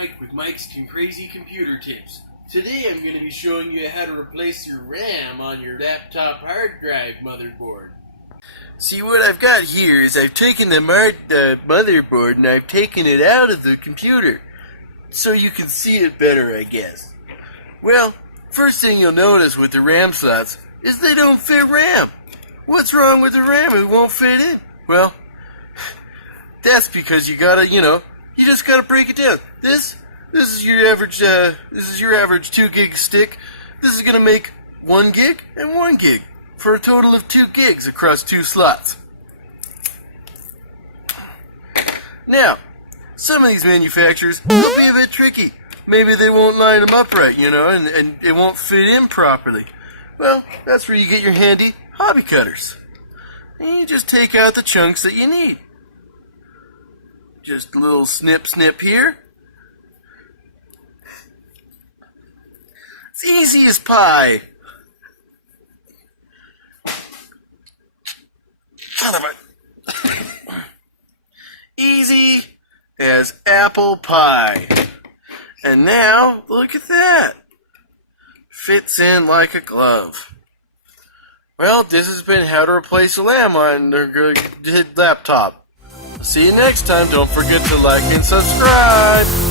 Mike with Mike's Crazy Computer Tips. Today I'm going to be showing you how to replace your RAM on your laptop hard drive motherboard. See, what I've got here is I've taken the motherboard and I've taken it out of the computer so you can see it better, I guess. Well, first thing you'll notice with the RAM slots is they don't fit RAM. What's wrong with the RAM? It won't fit in. Well, that's because you gotta, you just gotta break it down. This is your average 2 gig stick. This is gonna make 1 gig and 1 gig for a total of 2 gigs across 2 slots. Now, some of these manufacturers will be a bit tricky. Maybe they won't line them up right, and it won't fit in properly. Well, that's where you get your handy hobby cutters. And you just take out the chunks that you need. Just a little snip here. It's easy as pie. Son of a... Easy as apple pie. And now, look at that. Fits in like a glove. Well, this has been how to replace a lamb on your laptop. See you next time. Don't forget to like and subscribe.